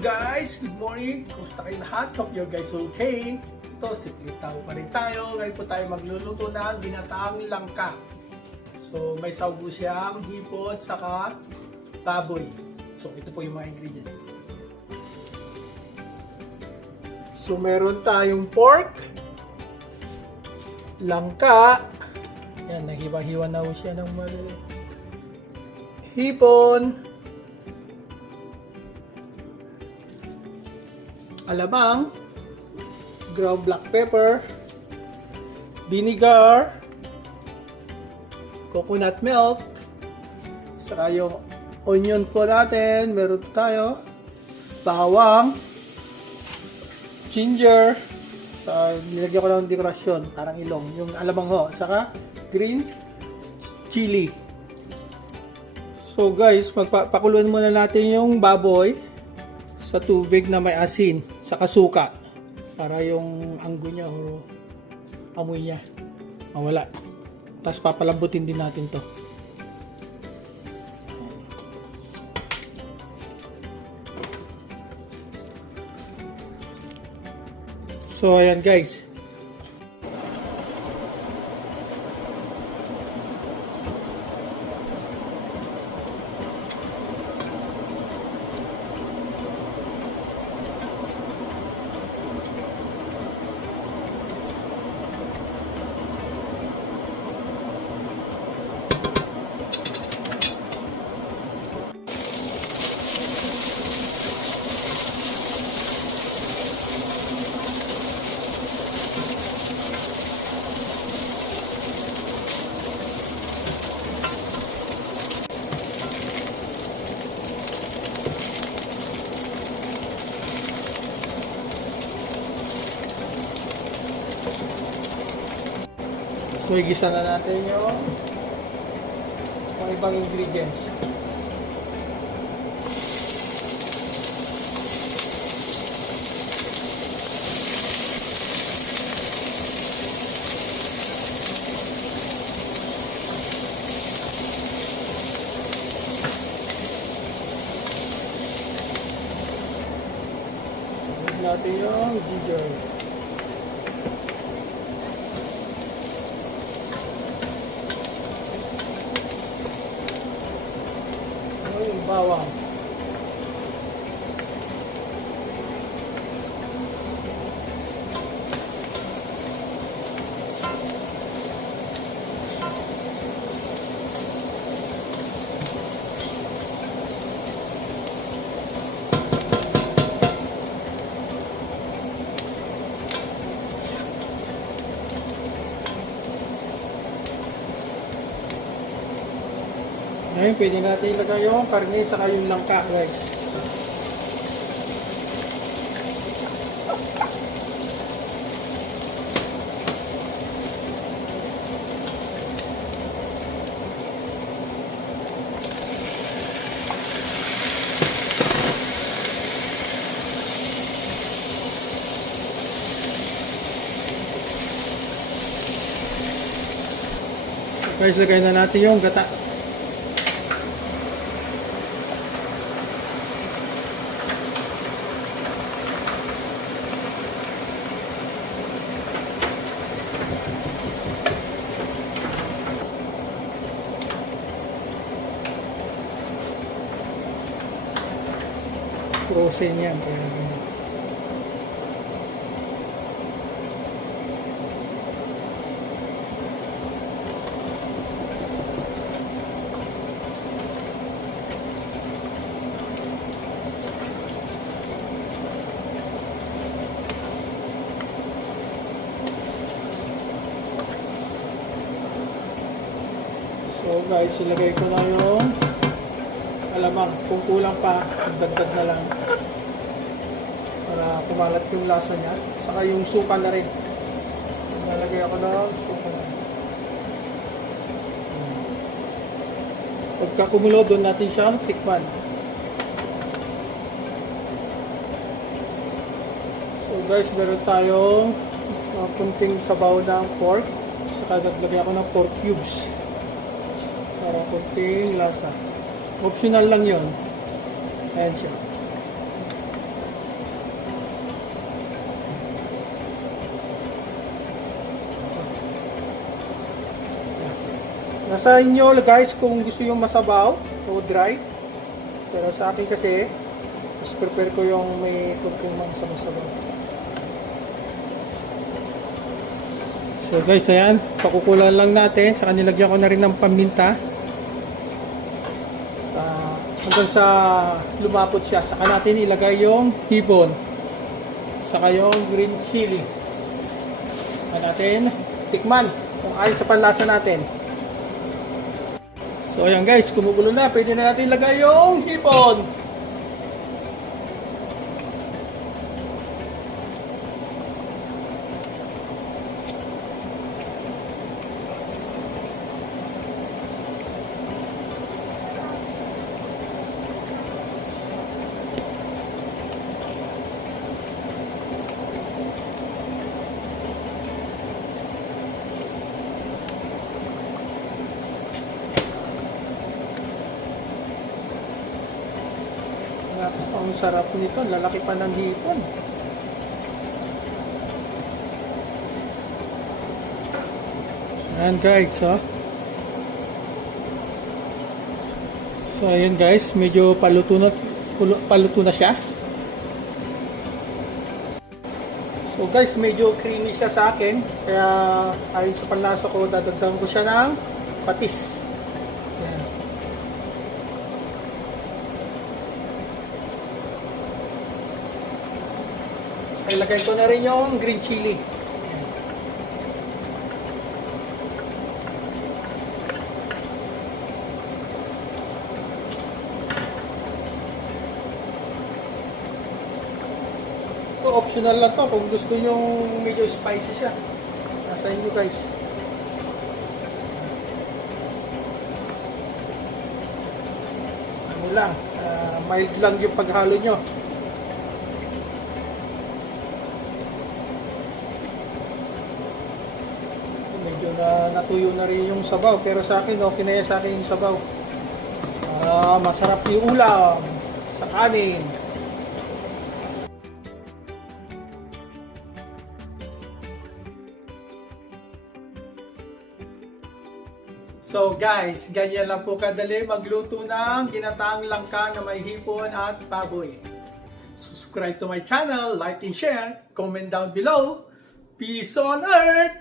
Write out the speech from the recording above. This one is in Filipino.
guys! Good morning! Kumusta kayo lahat? Hope you guys okay? Ito, simple tao pa rin tayo. Ngayon po tayo magluluto ng ginataang langka. So, may sago siyang hipon, saka baboy. So, ito po yung mga ingredients. So, meron tayong pork, langka, yan, nahiwa-hiwa na po siya ng maliliit. Hipon, alamang, ground black pepper, vinegar, coconut milk, saka yung onion po natin, meron tayo, bawang, ginger, nilagyan ko ng dekorasyon, parang ilong, yung alamang ho, saka green chili. So guys, magpakuluan muna natin yung baboy sa tubig na may asin, saka suka, para yung anggo niya o amoy niya mawala. Tapos papalambutin din natin to. So ayan guys. So, igisa na natin yung mga ibang ingredients. Huwag natin yung ginger. Bawang. Ngayon, pwede natin ilagay yung karne sa yung langka, guys. Guys, lagay na natin yung gata. Frozen yan, kaya ganyan. So guys, ilagay ko na yung alamang, kung kulang pa, dagdag na lang para kumalat yung lasa niya, saka yung suka na rin. Nalagay ako ng suka na rin. Pagka kumulo, doon natin siyang tikman. So guys, meron tayong kunting sabaw ng pork, saka naglagay ako ng pork cubes para kunting lasa. Optional lang yon. Ayan siya. Nasa inyo guys kung gusto yung masabaw o dry. Pero sa akin kasi, mas prepare ko yung may kunting mga sabaw-sabaw. So guys, ayan, pakukulan lang natin. Saka nilagyan ko na rin ng paminta. Hanggang sa lumapot siya. Saka natin ilagay yung hipon. Saka yung green chili. Saka natin tikman kung ayon sa panlasa natin. So ayan guys, kumukulo na. Pwede na natin ilagay yung hipon. Ang sarap nito, lalaki pa ng hipon. Ayan guys, oh. So ayan guys, medyo paluto na siya. So guys, medyo creamy siya sa akin. Kaya ayon sa panlasa ko, dadagdagan ko siya ng patis. Ayan. Ilagay ko na rin yung green chili. Ito optional lang to kung gusto nyo medyo spicy siya. Nasa inyo guys. Ano lang, mild lang yung paghalo nyo. Natuyo na rin yung sabaw, pero sa akin okay na yan, sa akin yung sabaw. Masarap yung ulam sa kanin. So guys, ganyan lang po kadali magluto ng ginataang langka na may hipon at baboy. Subscribe to my channel, like and share, comment down below. Peace on earth!